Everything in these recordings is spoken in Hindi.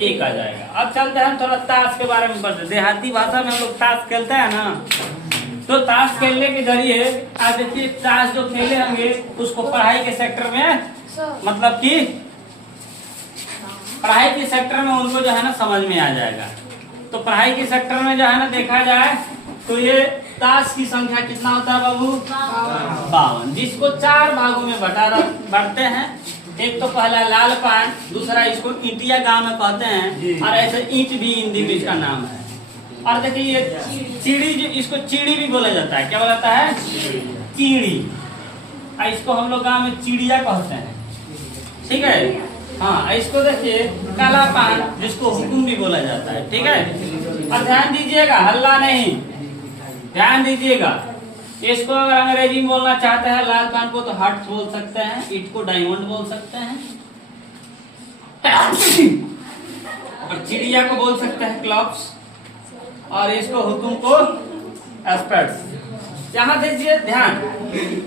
1 आ जाएगा। अब चलते हैं थोड़ा ताश के बारे में पढ़ते। देहाती भाषा में हम लोग ताश खेलते हैं ना, तो ताश खेलने के जरिए आज देखिए ताश जो खेले होंगे उसको पढ़ाई के सेक्टर में, मतलब कि पढ़ाई के सेक्टर में उनको जो है ना समझ में आ जाएगा। तो पढ़ाई के सेक्टर में जो है ना देखा जाए तो ये ताश की संख्या कितना होता है बाबू? 52, जिसको 4 भागों में बांटते हैं। एक तो पहला लाल पान, दूसरा इसको ईंटिया गांव में कहते हैं, और ऐसे ईंट भी हिंदी में इसका नाम है। और देखिए ये चीड़ी, जो इसको चीड़ी भी बोला जाता है। क्या बोला जाता है? चीड़ी। इसको हम लोग गांव में चिड़िया कहते हैं, ठीक है। हाँ, इसको देखिए काला पान, जिसको हुकुम भी बोला जाता है, ठीक है। और ध्यान दीजिएगा, हल्ला नहीं, ध्यान दीजिएगा। इसको अगर अंग्रेजी में बोलना चाहते हैं लाल पान को तो हार्ट बोल सकते हैं, ईट को डायमंड बोल सकते हैं, और चिड़िया को बोल सकते हैं क्लॉप्स, और इसको हुकुम को एस्पेक्ट्स। यहाँ दीजिए ध्यान,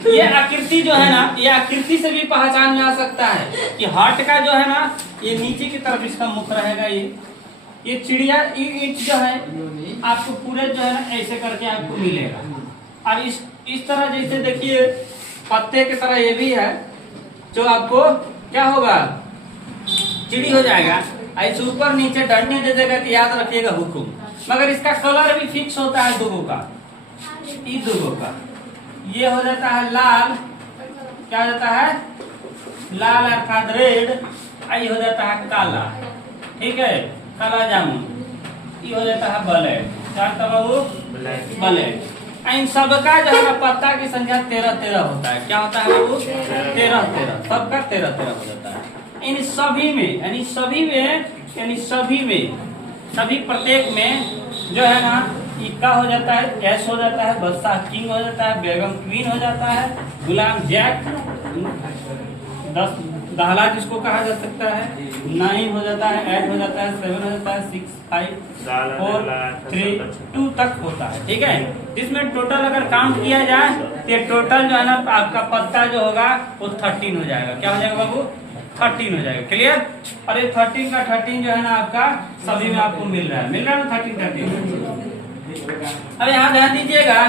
ये आकृति जो है ना, ये आकृति से भी पहचान में आ सकता है कि हार्ट का जो है ना ये नीचे की तरफ इसका मुख रहेगा। ये चिड़िया ईंट जो है आपको पूरे जो है ना ऐसे करके आपको मिलेगा। और इस तरह जैसे देखिए पत्ते की तरह ये भी है, जो आपको क्या होगा? चिड़ी हो जाएगा। ऐसे ऊपर नीचे डंडे दे देगा तो याद रखिएगा हुकुम। मगर इसका कलर भी फिक्स होता है दुगो का, दुगो का। ये हो जाता है लाल, क्या हो जाता है? लाल अर्थात रेड। ये हो जाता है काला, ठीक है, काला जामुन। ये हो जाता है ब्लैक, क्या होता है बाबू? ब्लैक। इन सबका जो है ना पत्ता की संख्या 13 होता है। क्या होता है बाबू? 13, सबका 13 हो जाता है। इन सभी में सभी प्रत्येक में जो है ना इक्का हो जाता है, ऐश हो जाता है, बादशाह किंग हो जाता है, बेगम क्वीन हो जाता है, गुलाम जैक 10 दहला जिसको कहा जा सकता है, 9 हो जाता है, 8 हो जाता है, 7 हो जाता है, 6, 5, 4, 3, 2 तक होता है, ठीक है। जिसमें टोटल अगर काउंट किया जाए तो टोटल जो है ना आपका पत्ता जो होगा वो 13 हो जाएगा। क्या हो जाएगा बाबू? 13 हो जाएगा। क्लियर? और ये 13 का 13 जो है ना आपका सभी में आपको मिल रहा है ना 13। अब यहाँ ध्यान दीजिएगा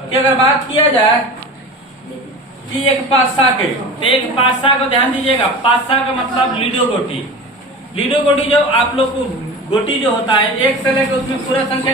कि अगर बात किया जाए कि एक पासा के, तो एक पासा को ध्यान दीजिएगा। पासा का मतलब लीडो गोटी। लीडो गोटी जो आप लोग को गोटी जो होता है 1 से लेकर उसमें पूरा संख्या